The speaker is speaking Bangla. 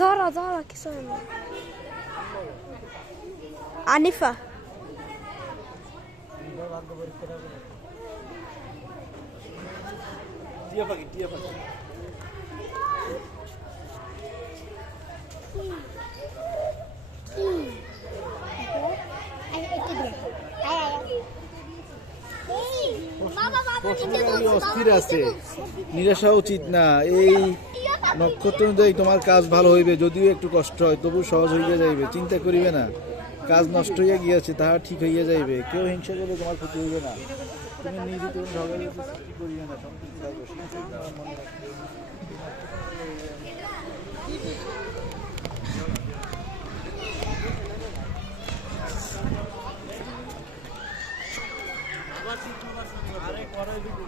ধরো ধরো কিছু হয় না। আনিফা টিয়া পাখি টিয়া পাখি অস্থির আছে, নিরাশা উচিত না। এই নক্ষত্র অনুযায়ী তোমার কাজ ভালো হইবে, যদিও একটু কষ্ট হয় তবু সহজ হইয়া যাইবে। চিন্তা করিবে না, কাজ নষ্ট হইয়া গিয়াছে তাহা ঠিক হইয়া যাইবে। কেউ হিংসা করলে তোমার ক্ষতি হইবে না। তুমি নিজে তুমি ঝগড়া করিবে না, সন্তুষ্ট থাকবে, মনে রাখবে। আরে করে দিবি